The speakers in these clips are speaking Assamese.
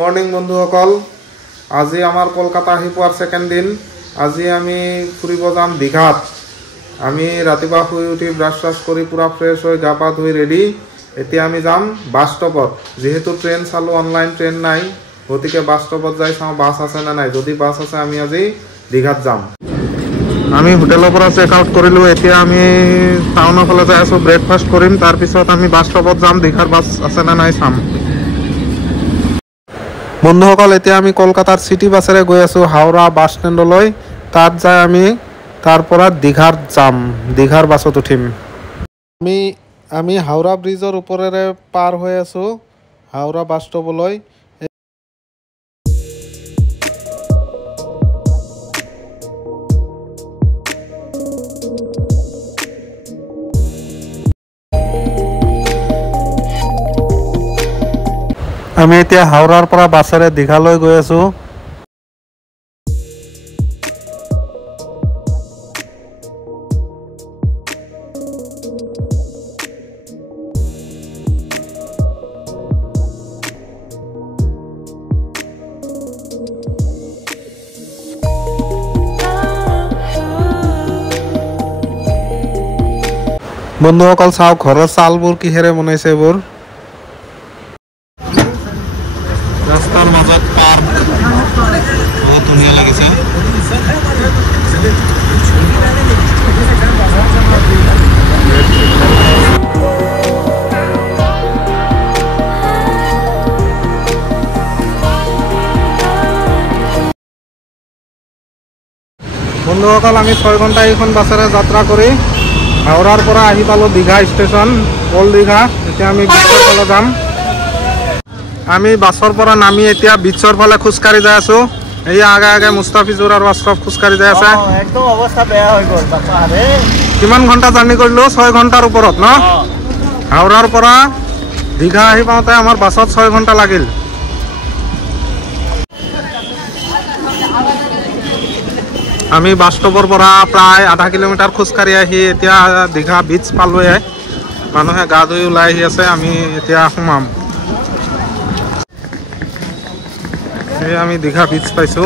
মৰ্নিং বন্ধুসকল, আজি আমাৰ কলকাতা আহি পোৱাৰ সেকেন্ড দিন। আজি আমি ফুৰিব যাম দীঘাত। আমি ৰাতিপুৱা শুই উঠি ব্ৰাছ ট্ৰাছ কৰি পুৰা ফ্ৰেছ হৈ গা পা ধুই ৰেডি। এতিয়া আমি যাম বাছ ষ্টপত। যেহেতু ট্ৰেইন চালো, অনলাইন ট্ৰেইন নাই, গতিকে বাছ ষ্টপত যাই চাওঁ বাছ আছে না নাই। যদি বাছ আছে আমি আজি দীঘাত যাম। আমি হোটেলৰ পৰা চেক আউট কৰিলো। এতিয়া আমি টাউনৰ ফালে যাই আছো, ব্ৰেকফাষ্ট কৰিম, তাৰপিছত আমি বাছ ষ্টপত যাম। দীঘাৰ বাছ আছে না নাই চাম। বন্ধুসকল, এতিয়া আমি কলকাতাৰ চিটি বাছেৰে গৈ আছো হাওৰা বাছ ষ্টেণ্ডলৈ। তাত যাই আমি তাৰ পৰা দীঘাত যাম, দীঘাৰ বাছত উঠিম। আমি হাওৰা ব্ৰিজৰ ওপৰেৰে পাৰ হৈ আছো হাওৰা বাছ ষ্টপলৈ। আমি এতিয়া হাওৰাৰ পৰা বাছেৰে দীঘালৈ গৈ আছো। বন্ধুসকল চাওক, ঘৰৰ চালবোৰ কিহেৰে বনাইছে। এইবোৰ ৰাস্তাৰ মাজত পাৰ্ক, বহুত ধুনীয়া লাগিছে। বন্ধুসকল, আমি 6 ঘণ্টা এইখন বাছেৰে যাত্ৰা কৰি হাওৰাৰ পৰা আহি পালো দীঘা ষ্টেচন, অল দীঘা। এতিয়া আমি বিচৰ ফালে যাম। আমি বাছৰ পৰা নামি এতিয়া বিচৰ ফালে খোজকাঢ়ি যাই আছো। এই আগে আগে মুস্তাফিজুৰ আৰু আশৰাফ খোজকাঢ়ি যাই আছে। একদম অৱস্থা বেয়া হৈ গ'ল। কিমান ঘণ্টা জাৰ্ণি কৰিলো? 6 ঘণ্টাৰ ওপৰত ন? হাওৰাৰ পৰা দীঘা আহি পাওঁতে আমাৰ বাছত 6 ঘণ্টা লাগিল। আমি বাছ ষ্টপৰ পৰা প্ৰায় আধা কিলোমিটাৰ খোজকাঢ়ি আহি এতিয়া দীঘা বিচ পালোৱে। মানুহে গা ধুই ওলাই আহি আছে। আমি এতিয়া সোমাম। এই আমি দীঘা বিচ পাইছো।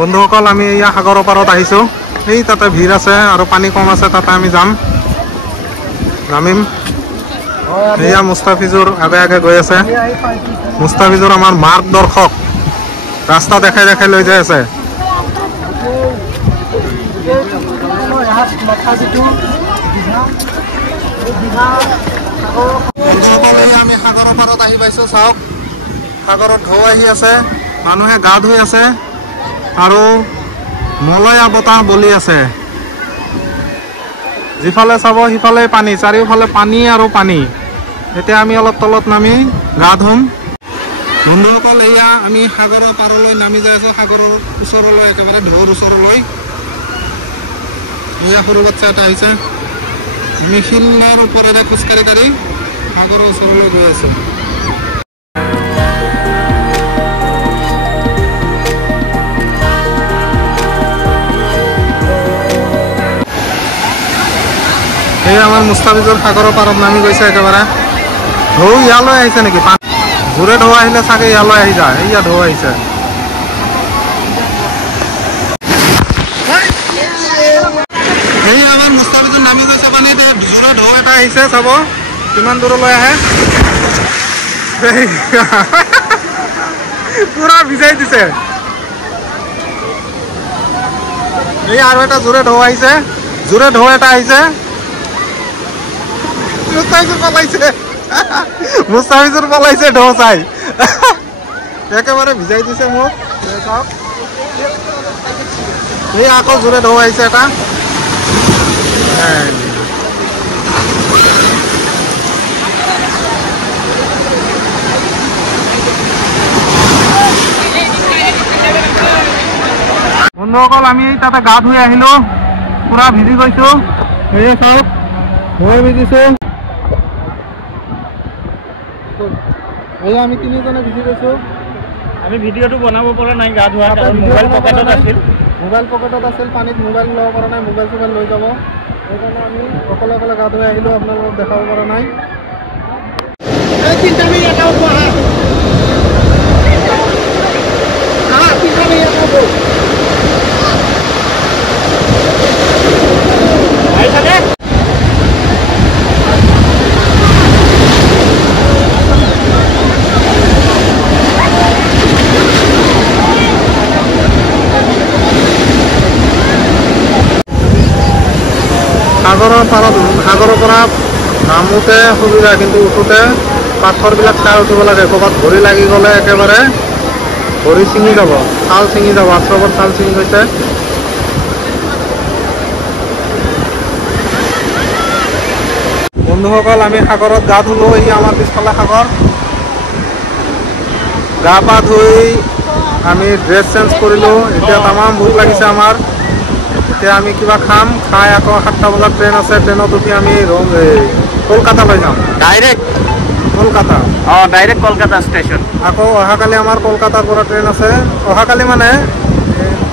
বন্ধুসকল, আমি এয়া সাগৰৰ পাৰত আহিছো। এই তাতে ভিৰ আছে আৰু পানী কম আছে, তাতে আমি নামিম। এয়া মুস্তাফিজুৰ আগে আগে গৈ আছে। মুস্তাফিজুৰ আমাৰ মাৰ্গদৰ্শক, ৰাস্তা দেখাই দেখাই লৈ যাই আছে। আমি সাগৰৰ পাৰত আহি পাইছো। চাওক, সাগৰত ঢৌ আহি আছে, মানুহে গা ধুই আছে আৰু মলয়া বতাহ বলি আছে। যিফালে চাব সিফালে পানী, চাৰিওফালে পানী আৰু পানী। এতিয়া আমি অলপ তলত নামি গা ধুম। বন্ধুসকল, এয়া আমি সাগৰৰ পাৰলৈ নামি যাই আছো, সাগৰৰ ওচৰলৈ, একেবাৰে ঢৌৰ ওচৰলৈ। এয়া সৰু বাচ্চা এটা আহিছে। আমি শিলৰ ওপৰেৰে খোজকাঢ়ি কাঢ়ি সাগৰৰ ওচৰলৈ গৈ আছো। এই আমাৰ মুস্তাফিজুৰ সাগৰৰ পাৰত নামি গৈছে একেবাৰে। ঢৌ ইয়ালৈ আহিছে নেকি? জোৰে ঢৌ আহিলে চাগে ইয়ালৈ আহি যায়। এয়া ঢৌ আহিছে। এই আমাৰ মুস্তাফিজুৰ নামি গৈছে পানীত। জোৰে ঢৌ এটা আহিছে, চাব কিমান দূৰলৈ আহে। পুৰা ভিজাই দিছে। এই আৰু এটা জোৰে ঢৌ আহিছে, জোৰে ঢৌ এটা আহিছে। মুস্তাফিজুৰ পলাইছে ঢৌ চাই। একেবাৰে ভিজাই দিছে মোক। এই আকৌ জোৰে ঢৌ আহিছে এটা। বন্ধুসকল আমি তাতে গা ধুই আহিলো, পুৰা ভিজি গৈছো। এই চাওক মই ভিজিছো, এই আমি তিনিজনে ভিজি গৈছো। আমি ভিডিঅ'টো বনাব পৰা নাই গা ধোৱা, কাৰণ মোবাইল পকেটত আছিল। পানীত মোবাইল ল'ব পৰা নাই, মোবাইল চোবাইল লৈ যাব। সেইকাৰণে আমি অকলে অকলে গা ধুই আহিলো, আপোনালোকক দেখাব পৰা নাই। সাগৰৰ পৰা নামোতে সুবিধা, কিন্তু উঠোতে পাথৰবিলাক চাই উঠিব লাগে। ক'ৰবাত ভৰি লাগি গ'লে একেবাৰে ভৰি ছিঙি যাব, ছাল ছিঙি যাব। আশ্ৰমত ছাল ছিঙি গৈছে। বন্ধুসকল আমি সাগৰত গা ধুলো। এই আমাৰ পিছফালে সাগৰ। গা পা ধুই আমি ড্ৰেছ চেঞ্জ কৰিলোঁ। এতিয়া তামাম ভোক লাগিছে আমাৰ। এতিয়া আমি কিবা খাম, খাই আকৌ 7টা বজাত ট্ৰেইন আছে। ট্ৰেইনত উঠি আমি কলকাতালৈ যাম। Direct Kolkata, direct Kolkata station. আকৌ অহাকালি আমাৰ কলকাতাৰ পৰা ট্ৰেইন আছে। অহাকালি মানে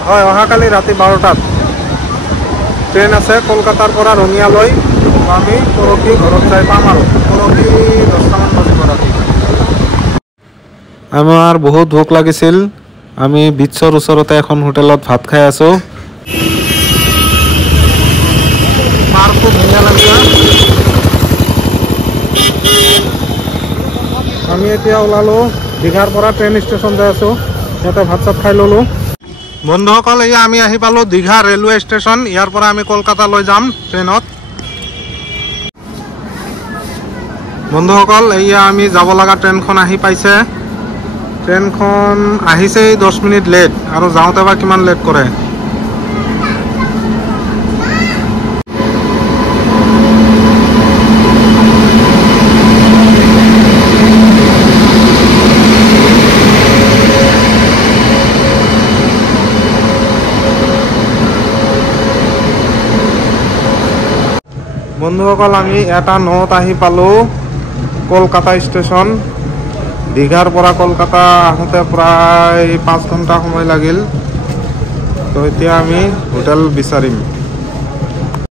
হয়, অহাকালি ৰাতি 12টাত ট্ৰেইন আছে কলকাতাৰ পৰা ৰঙিয়ালৈ। আমি পৰহি ঘৰত যাই পাম আৰু পৰহি 10টামান বাজিব ৰাতি। আমাৰ বহুত ভোক লাগিছিল। আমি বিচৰ ওচৰতে এখন হোটেলত ভাত খাই আছো। খুব ধুনীয়া লাগিছে। আমি এতিয়া ওলালো দীঘাৰ পৰা, ট্ৰেইন ষ্টেচন যাই আছো। ইয়াতে ভাত চাত খাই ললো। বন্ধুসকল এয়া আমি আহি পালো দীঘা ৰেলৱে ষ্টেচন। ইয়াৰ পৰা আমি কলকাতালৈ যাম ট্ৰেইনত। বন্ধুসকল এয়া আমি যাব লগা ট্ৰেইনখন আহি পাইছে। ট্ৰেইনখন আহিছেই 10 মিনিট লেট, আৰু যাওঁতে বা কিমান লেট কৰে। বন্ধুসকল আমি এটা 9ত আহি পালোঁ কলকাতা ষ্টেচন। দীঘাৰ পৰা কলকাতা আহোঁতে প্ৰায় 5 ঘণ্টা সময় লাগিল। তো এতিয়া আমি হোটেল বিচাৰিম।